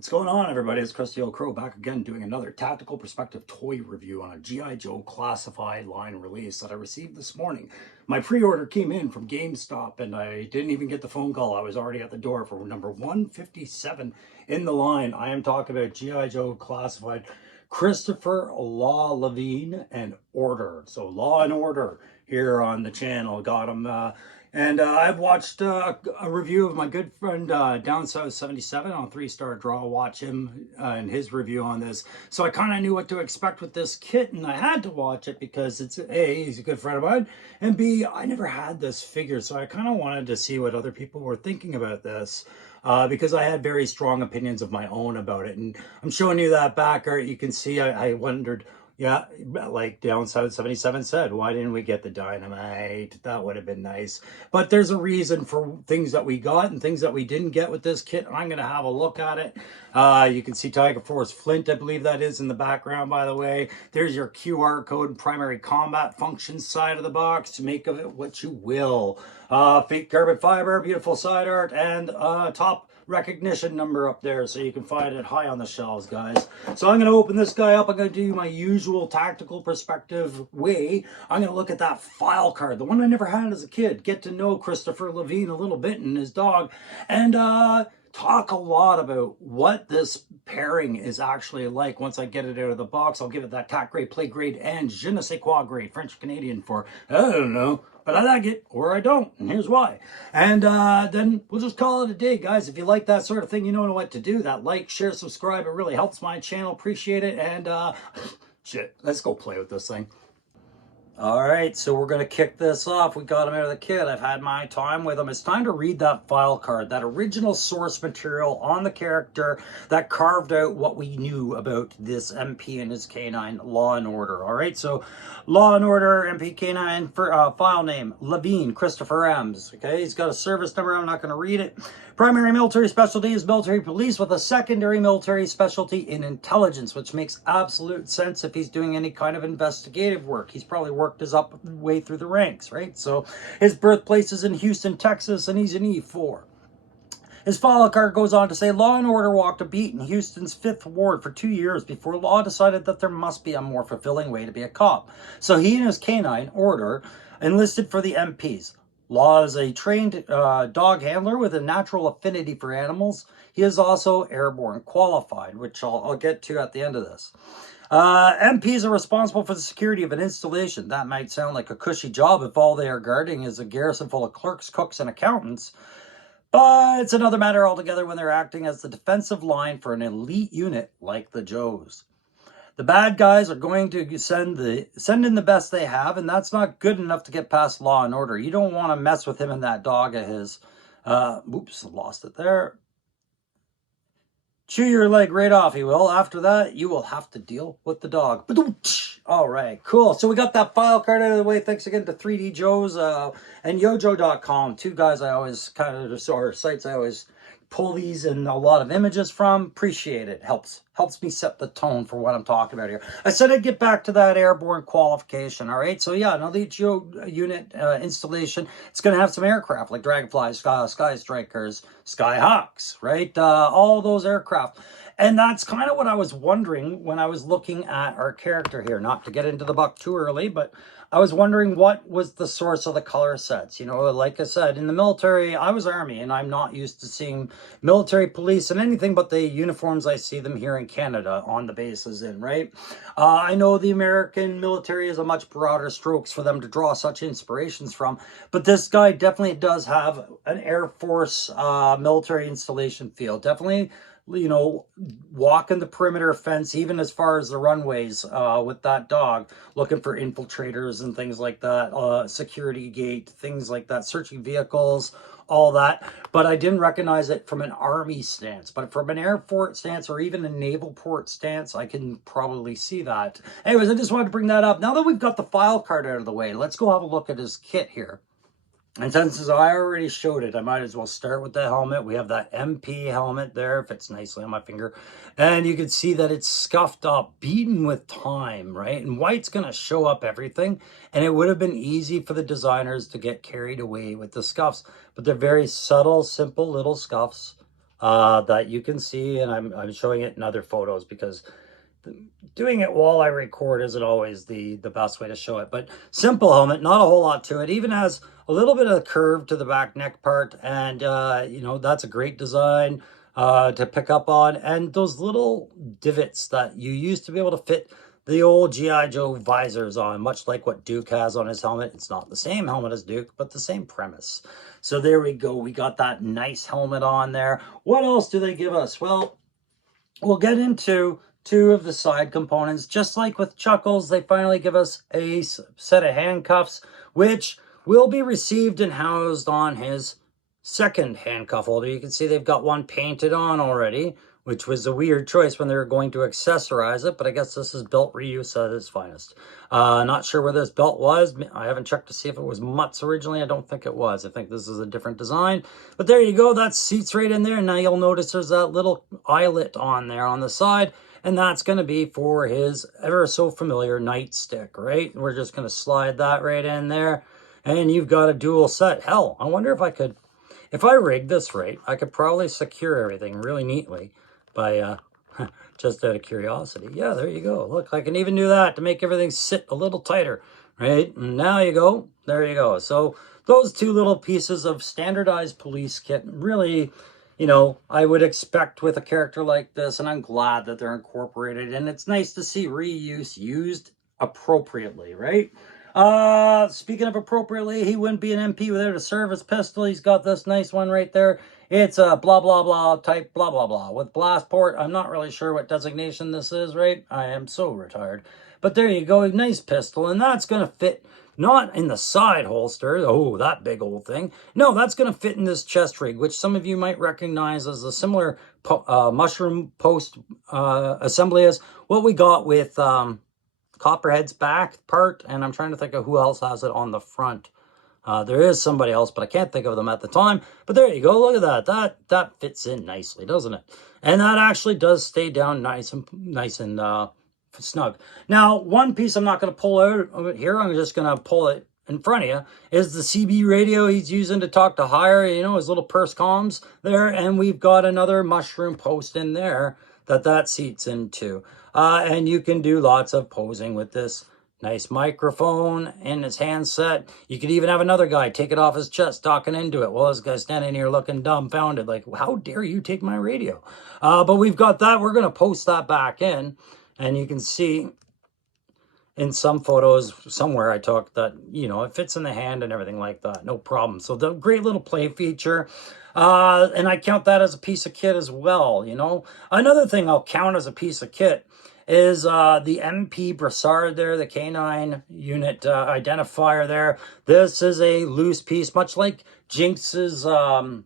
What's going on, everybody? It's Krusty Old Crow back again doing another tactical perspective toy review on a G.I. Joe classified line release that I received this morning. My pre-order came in from GameStop and I didn't even get the phone call. I was already at the door for number 157 in the line. I am talking about G.I. Joe classified Christopher Lavigne and Order. So Law and Order here on the channel. Got him. I've watched a review of my good friend Down South 77 on 3-Star Draw. Watch him and his review on this. So I kind of knew what to expect with this kit, and I had to watch it because it's A, he's a good friend of mine, and B, I never had this figure. So I kind of wanted to see what other people were thinking about this. Because I had very strong opinions of my own about it. And I'm showing you that back art. You can see I wondered, yeah, like Down South 77 said, why didn't we get the dynamite? That would have been nice. But there's a reason for things that we got and things that we didn't get with this kit. I'm going to have a look at it. You can see Tiger Force Flint, I believe that is in the background, by the way. There's your QR code and primary combat functions side of the box. To make of it what you will. Fake carbon fiber, beautiful side art, and top recognition number up there, so you can find it high on the shelves, guys. So I'm going to open this guy up. I'm going to do my usual tactical perspective way. I'm going to look at that file card, the one I never had as a kid, get to know Christopher Lavigne a little bit and his dog, and talk a lot about what this pairing is actually like once I get it out of the box. I'll give it that tack grade, play grade, and je ne sais quoi grade, French Canadian for, I don't know, but I like it, or I don't, and here's why. And then we'll just call it a day, guys. If you like that sort of thing, you know what to do. That like, share, subscribe, it really helps my channel. Appreciate it, and shit, let's go play with this thing. All right, so we're going to kick this off. We got him out of the kit. I've had my time with him. It's time to read that file card, that original source material on the character that carved out what we knew about this MP and his K9 Law and Order. All right, so Law and Order, MP K9, for, file name, Lavigne, Christopher M's. Okay, he's got a service number. I'm not going to read it. Primary military specialty is military police with a secondary military specialty in intelligence, which makes absolute sense if he's doing any kind of investigative work. He's probably worked his up way through the ranks, right? So his birthplace is in Houston, Texas, and he's an E4. His file card goes on to say, Law and Order walked a beat in Houston's 5th Ward for 2 years before Law decided that there must be a more fulfilling way to be a cop. So he and his K9, Order, enlisted for the MPs. Law is a trained dog handler with a natural affinity for animals. He is also airborne qualified, which I'll get to at the end of this. MPs are responsible for the security of an installation. That might sound like a cushy job if all they are guarding is a garrison full of clerks, cooks, and accountants. But it's another matter altogether when they're acting as the defensive line for an elite unit like the Joes. The bad guys are going to send in the best they have, and that's not good enough to get past Law and Order. You don't want to mess with him and that dog of his. Oops, lost it there. Chew your leg right off, he will. After that, you will have to deal with the dog. All right, cool. So we got that file card out of the way. Thanks again to 3D Joes and Yojo.com. Two guys I always kind of, or sites I always pull these and a lot of images from. Appreciate it. Helps me set the tone for what I'm talking about here. I said I'd get back to that airborne qualification. All right, so yeah, another unit installation. It's going to have some aircraft like Dragonflies, Sky Strikers, Skyhawks, right? All those aircraft. And that's kind of what I was wondering when I was looking at our character here. Not to get into the buck too early, but I was wondering what was the source of the color sets. You know, like I said, in the military, I was Army, and I'm not used to seeing military police in anything but the uniforms I see them here in Canada on the bases in, right? I know the American military is a much broader strokes for them to draw such inspirations from, but this guy definitely does have an Air Force military installation feel. Definitely, you know, walking the perimeter fence, even as far as the runways with that dog, looking for infiltrators and things like that, security gate, things like that, searching vehicles, all that. But I didn't recognize it from an Army stance. But from an Air Force stance or even a naval port stance, I can probably see that. Anyways, I just wanted to bring that up. Now that we've got the file card out of the way, let's go have a look at his kit here. And since I already showed it, I might as well start with the helmet. We have that MP helmet there, fits nicely on my finger. And you can see that it's scuffed up, beaten with time, right? And white's going to show up everything. And it would have been easy for the designers to get carried away with the scuffs. But they're very subtle, simple little scuffs. that you can see, and I'm showing it in other photos because doing it while I record isn't always the best way to show it. But simple helmet, not a whole lot to it. Even has a little bit of curve to the back neck part, and you know, that's a great design to pick up on. And those little divots that you used to be able to fit the old G.I. Joe visors on, much like what Duke has on his helmet. It's not the same helmet as Duke, but the same premise. So there we go. We got that nice helmet on there. What else do they give us? Well, we'll get into two of the side components. Just like with Chuckles, they finally give us a set of handcuffs, which will be received and housed on his second handcuff holder. You can see they've got one painted on already, which was a weird choice when they were going to accessorize it, but I guess this is belt reuse at its finest. Not sure where this belt was. I haven't checked to see if it was Mutt's originally. I don't think it was. I think this is a different design. But there you go. That seats right in there. And now you'll notice there's that little eyelet on there on the side. And that's going to be for his ever so familiar nightstick, right? We're just going to slide that right in there. And you've got a dual set. Hell, I wonder if I could, if I rig this right, I could probably secure everything really neatly by just out of curiosity. Yeah, there you go. Look, I can even do that to make everything sit a little tighter, right? And now you go. There you go. So those two little pieces of standardized police kit really, you know, I would expect with a character like this, and I'm glad that they're incorporated. And it's nice to see reuse used appropriately, right? Speaking of appropriately, he wouldn't be an MP without a service pistol. He's got this nice one right there. It's a blah, blah, blah type blah, blah, blah with blast port. I'm not really sure what designation this is, right? I am so retired. But there you go, a nice pistol. And that's going to fit not in the side holster. Oh, that big old thing. No, that's going to fit in this chest rig, which some of you might recognize as a similar mushroom post assembly as what we got with Copperhead's back part. And I'm trying to think of who else has it on the front. There is somebody else, but I can't think of them at the time. But there you go. Look at that. That fits in nicely, doesn't it? And that actually does stay down nice and snug. Now, one piece I'm not going to pull out of it here, I'm just going to pull it in front of you, is the CB radio he's using to talk to higher, you know, his little purse comms there. And we've got another mushroom post in there that seats into. And you can do lots of posing with this nice microphone in his handset. You could even have another guy take it off his chest, talking into it. Well, this guy's standing here looking dumbfounded, like, how dare you take my radio? But we've got that. We're going to post that back in. And you can see in some photos somewhere I talked that, you know, it fits in the hand and everything like that. No problem. So the great little play feature. And I count that as a piece of kit as well, you know. Another thing I'll count as a piece of kit is the MP brassard there, the K9 unit identifier there. This is a loose piece, much like Jinx's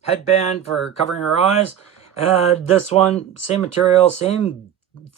headband for covering her eyes. This one, same material, same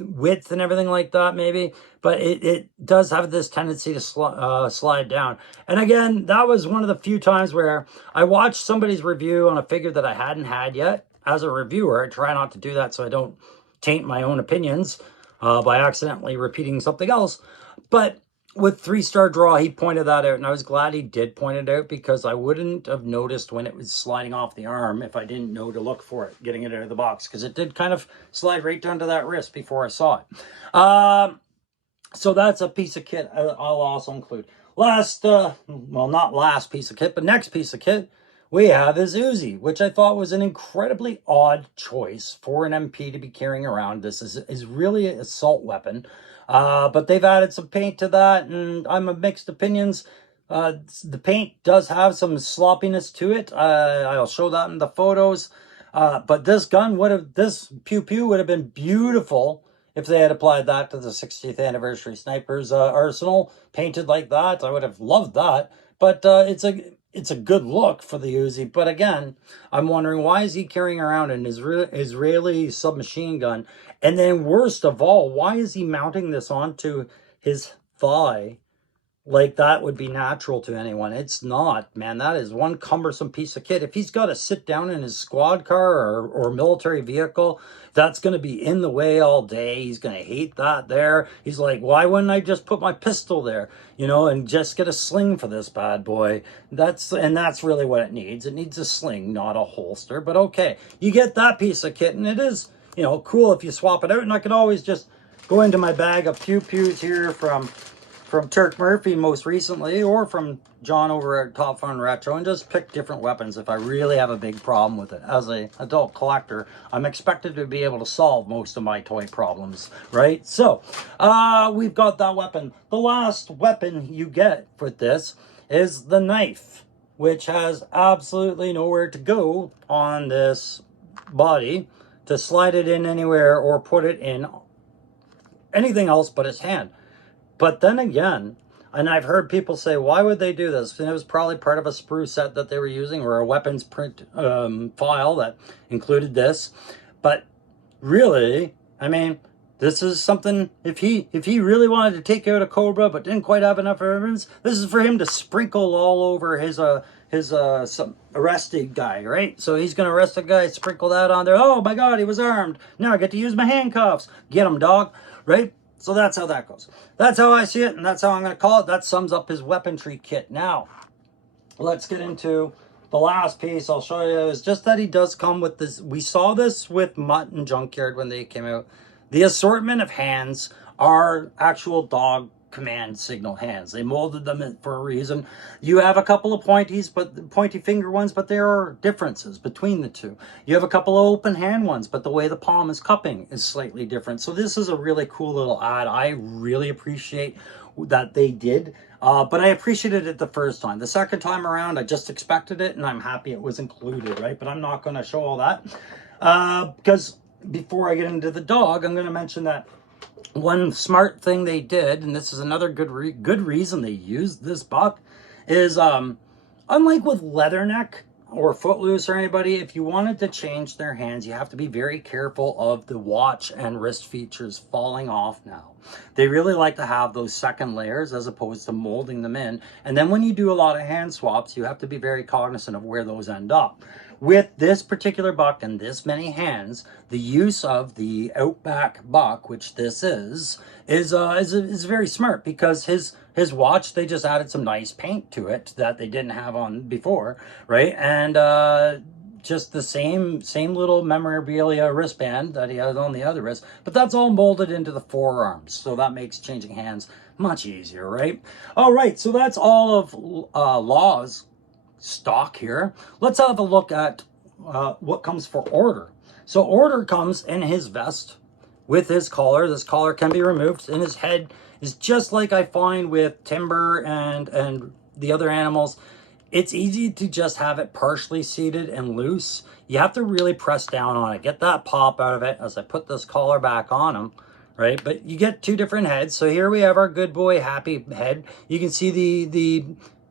width and everything like that maybe, but it does have this tendency to slide down. And again, that was one of the few times where I watched somebody's review on a figure that I hadn't had yet. As a reviewer, I try not to do that so I don't taint my own opinions by accidentally repeating something else. But with 3-star draw, he pointed that out, and I was glad he did point it out, because I wouldn't have noticed when it was sliding off the arm if I didn't know to look for it, getting it out of the box, because it did kind of slide right down to that wrist before I saw it. So that's a piece of kit I'll also include. Last, well, not last piece of kit, but next piece of kit we have is Uzi, which I thought was an incredibly odd choice for an MP to be carrying around. This is really an assault weapon. But they've added some paint to that, and I'm of mixed opinions. The paint does have some sloppiness to it. I'll show that in the photos. But this gun this pew pew would have been beautiful if they had applied that to the 60th anniversary snipers arsenal, painted like that. I would have loved that. But it's a good look for the Uzi. But again, I'm wondering, why is he carrying around an Israeli submachine gun? And then worst of all, why is he mounting this onto his thigh like that would be natural to anyone. It's not, man. That is one cumbersome piece of kit. If he's got to sit down in his squad car or military vehicle, that's going to be in the way all day. He's going to hate that there. He's like, why wouldn't I just put my pistol there, you know, and just get a sling for this bad boy? That's really what it needs. It needs a sling, not a holster. But okay, you get that piece of kit, and it is, you know, cool if you swap it out. And I could always just go into my bag of pew-pews here from Turk Murphy most recently, or from John over at Top Fun Retro, and just pick different weapons if I really have a big problem with it. As an adult collector, I'm expected to be able to solve most of my toy problems, right? So, we've got that weapon. The last weapon you get with this is the knife, which has absolutely nowhere to go on this body to slide it in anywhere or put it in anything else but his hand. But then again, and I've heard people say, why would they do this? And it was probably part of a sprue set that they were using, or a weapons print file that included this. But really, I mean, this is something, if he really wanted to take out a Cobra but didn't quite have enough evidence, this is for him to sprinkle all over his some arrested guy, right? So he's going to arrest a guy, sprinkle that on there. Oh my God, he was armed. Now I get to use my handcuffs. Get him, dog, right? So that's how that goes. That's how I see it, and that's how I'm going to call it. That sums up his weaponry kit. Now, let's get into the last piece I'll show you. Is just that he does come with this. We saw this with Mutt and Junkyard when they came out. The assortment of hands are actual dog command signal hands. They molded them for a reason. You have a couple of pointy finger ones, but there are differences between the two. You have a couple of open hand ones, but the way the palm is cupping is slightly different. So this is a really cool little ad. I really appreciate that they did, but I appreciated it the first time. The second time around, I just expected it, and I'm happy it was included, right? But I'm not going to show all that because before I get into the dog, I'm going to mention that one smart thing they did, and this is another good reason they used this buck, is unlike with Leatherneck or Footloose or anybody, if you wanted to change their hands, you have to be very careful of the watch and wrist features falling off now. They really like to have those second layers as opposed to molding them in. And then when you do a lot of hand swaps, you have to be very cognizant of where those end up. With this particular buck and this many hands, the use of the Outback buck, which this is very smart, because his watch, they just added some nice paint to it that they didn't have on before, right? And just the same little memorabilia wristband that he has on the other wrist, but that's all molded into the forearms, so that makes changing hands much easier, right? All right, so that's all of Law's stock here. Let's have a look at what comes for Order. So Order comes in his vest with his collar. This collar can be removed, and his head is just like I find with Timber and the other animals. It's easy to just have it partially seated and loose. You have to really press down on it, get that pop out of it as I put this collar back on him, right? But you get two different heads. So here we have our good boy happy head. You can see the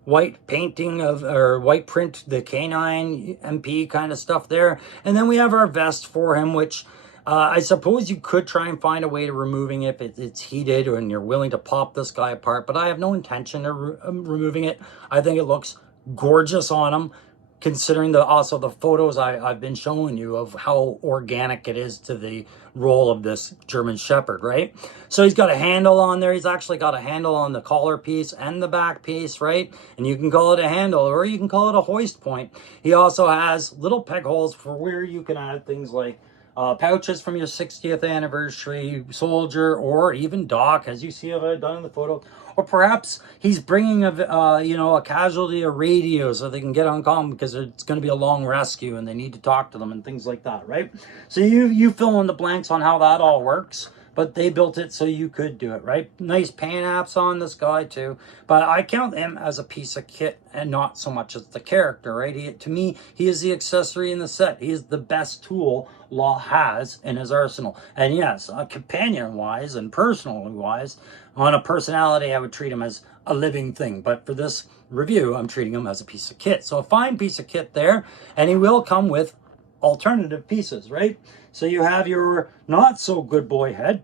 white painting of, or white print, the canine MP kind of stuff there. And then we have our vest for him, which I suppose you could try and find a way to removing it if it's heated and you're willing to pop this guy apart, but I have no intention of removing it. I think it looks gorgeous on him, considering also the photos I've been showing you of how organic it is to the role of this German Shepherd, right? So he's got a handle on there. He's actually got a handle on the collar piece and the back piece, right? And you can call it a handle, or you can call it a hoist point. He also has little peg holes for where you can add things like pouches from your 60th anniversary soldier, or even Doc, as you see I've done in the photo. Or perhaps he's bringing a casualty a radio so they can get on call because it's going to be a long rescue and they need to talk to them and things like that, right? So you fill in the blanks on how that all works, but they built it so you could do it, right? Nice paint apps on this guy too, but I count him as a piece of kit and not so much as the character, right? To me, he is the accessory in the set. He is the best tool Law has in his arsenal. And yes, companion-wise and personally-wise, on a personality, I would treat him as a living thing. But for this review, I'm treating him as a piece of kit. So a fine piece of kit there, and he will come with alternative pieces, right? So you have your not so good boy head,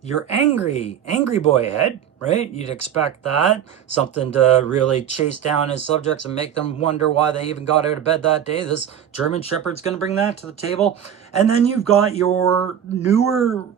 your angry boy head, right? You'd expect that. Something to really chase down his subjects and make them wonder why they even got out of bed that day. This German Shepherd's going to bring that to the table. And then you've got your newer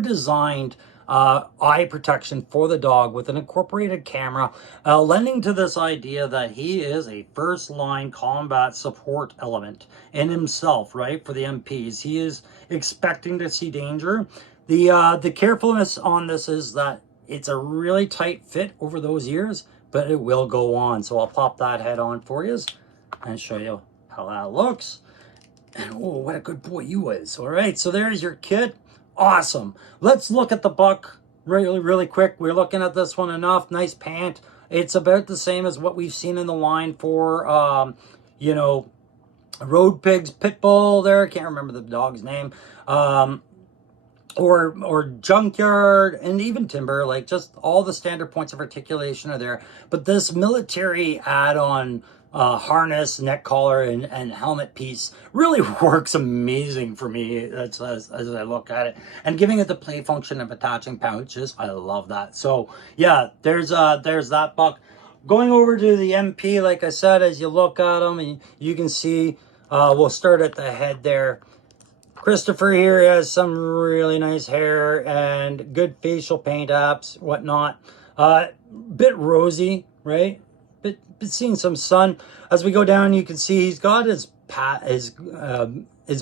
designed eye protection for the dog with an incorporated camera, lending to this idea that he is a first line combat support element in himself, right? For the MPs, he is expecting to see danger. The carefulness on this is that it's a really tight fit over those ears, but it will go on. So I'll pop that head on for you and show you how that looks. And oh, what a good boy you is. All right, so there's your kit. Awesome. Let's look at the buck really quick. We're looking at this one enough. Nice pant. It's about the same as what we've seen in the line for, you know, Road Pigs Pit Bull there. I can't remember the dog's name. Or Junkyard and even Timber. Like, just all the standard points of articulation are there. But this military add-on harness, neck collar, and helmet piece really works amazing for me as I look at it. And giving it the play function of attaching pouches, I love that. So yeah, there's that buck. Going over to the MP, like I said, as you look at them, and you can see, we'll start at the head there. Christopher here has some really nice hair and good facial paint apps, whatnot. Bit rosy, right? Bit seeing some sun. As we go down, you can see he's got his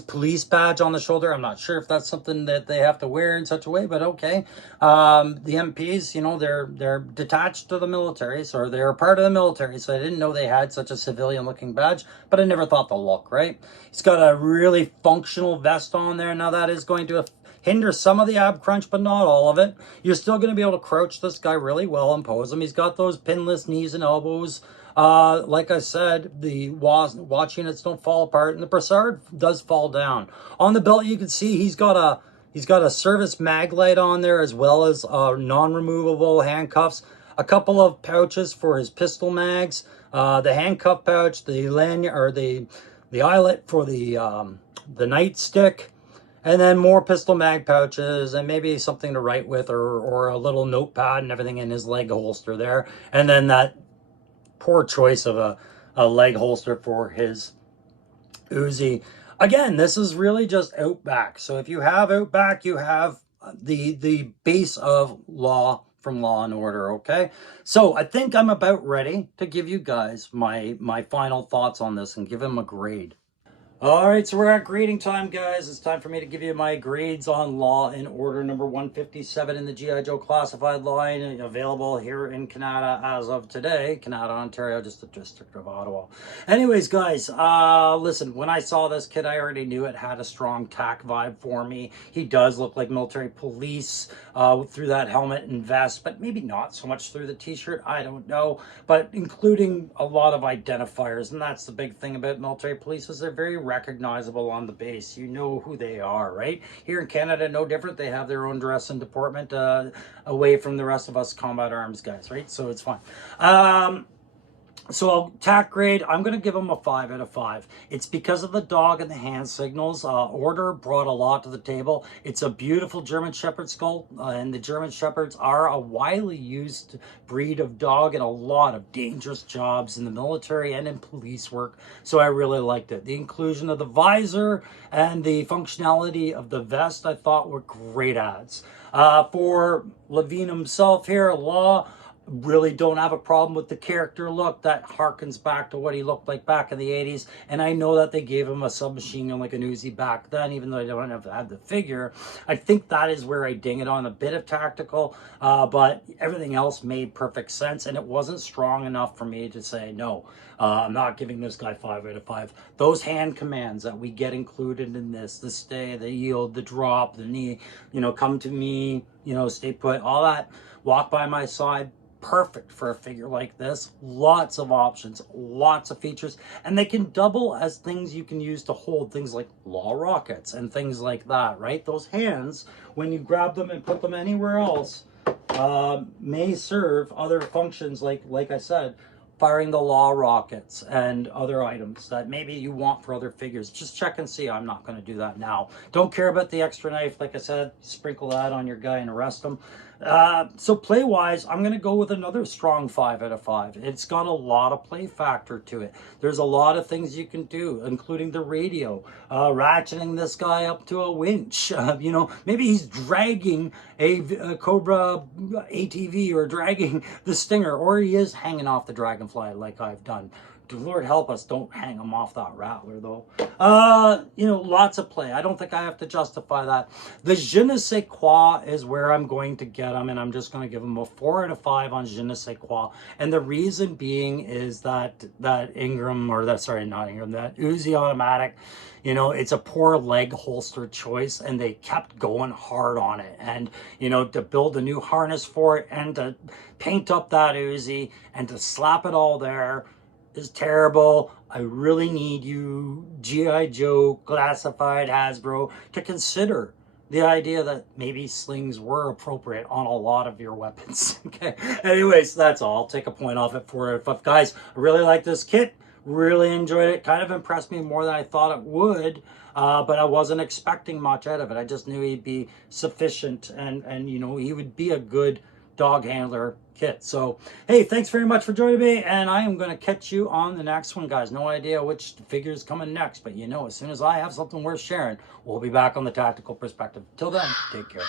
police badge on the shoulder. I'm not sure if that's something that they have to wear in such a way, but okay. The MPs, you know, they're detached to the military, so they're a part of the military. So I didn't know they had such a civilian-looking badge, but I never thought the look, right? He's got a really functional vest on there. Now that is going to hinder some of the ab crunch, but not all of it. You're still going to be able to crouch this guy really well and pose him. He's got those pinless knees and elbows. Like I said, the watch units don't fall apart, and the brassard does fall down. On the belt, you can see he's got a service mag light on there, as well as non-removable handcuffs. A couple of pouches for his pistol mags. The handcuff pouch, the lanyard, or the eyelet for the nightstick. And then more pistol mag pouches, and maybe something to write with, or a little notepad and everything in his leg holster there. And then that poor choice of a leg holster for his Uzi. Again, this is really just Outback. So if you have Outback, you have the base of Law from Law and Order, okay? So I think I'm about ready to give you guys my final thoughts on this and give him a grade. All right, so we're at grading time, guys. It's time for me to give you my grades on Law and Order number 157 in the G.I. Joe classified line, available here in Canada as of today. Canada, Ontario, just the District of Ottawa. Anyways, guys, listen, when I saw this kid, I already knew it had a strong TAC vibe for me. He does look like military police through that helmet and vest, but maybe not so much through the t-shirt. I don't know, but including a lot of identifiers, and that's the big thing about military police, is they're very recognizable on the base. You know who they are, right? Here in Canada, no different. They have their own dress and deportment away from the rest of us combat arms guys, right? So it's fine. So TAC grade, I'm going to give him a 5 out of 5. It's because of the dog and the hand signals. Order brought a lot to the table. It's a beautiful German Shepherd skull, and the German Shepherds are a widely used breed of dog in a lot of dangerous jobs in the military and in police work. So I really liked it. The inclusion of the visor and the functionality of the vest I thought were great adds. For Lavigne himself here, Law, really don't have a problem with the character look. That harkens back to what he looked like back in the 80s, and I know that they gave him a submachine gun like an Uzi back then, even though I don't have had the figure. I think that is where I ding it on, a bit of tactical, but everything else made perfect sense, and it wasn't strong enough for me to say no. I'm not giving this guy 5 out of 5. Those hand commands that we get included in this, the stay, the yield, the drop, the knee, you know, come to me, you know, stay put, all that, walk by my side, perfect for a figure like this. Lots of options, lots of features, and they can double as things you can use to hold things like Law rockets and things like that, right? Those hands, when you grab them and put them anywhere else, may serve other functions, like I said, firing the law rockets and other items that maybe you want for other figures. Just check and see. I'm not going to do that now. Don't care about the extra knife. Like I said, sprinkle that on your guy and arrest him. So play wise, I'm going to go with another strong 5 out of 5. It's got a lot of play factor to it. There's a lot of things you can do, including the radio, ratcheting this guy up to a winch. You know, maybe he's dragging a Cobra ATV or dragging the Stinger, or he is hanging off the Dragonfly like I've done. Lord help us, don't hang him off that Rattler though. You know, lots of play. I don't think I have to justify that. The je ne sais quoi is where I'm going to get him, and I'm just going to give him a 4 out of 5 on je ne sais quoi. And the reason being is that Ingram, or that, sorry, not Ingram, that Uzi automatic, you know, it's a poor leg holster choice, and they kept going hard on it. And, you know, to build a new harness for it and to paint up that Uzi and to slap it all there is terrible. I really need you, G.I. Joe, Classified, Hasbro, to consider the idea that maybe slings were appropriate on a lot of your weapons. Okay. Anyways, that's all. I'll take a point off it for it. But guys, I really like this kit. Really enjoyed it. Kind of impressed me more than I thought it would. But I wasn't expecting much out of it. I just knew he'd be sufficient, and you know, he would be a good dog handler kit. So hey, thanks very much for joining me, and I am going to catch you on the next one, guys. No idea which figure is coming next, but you know, as soon as I have something worth sharing, we'll be back on the Tactical Perspective. Till then, take care.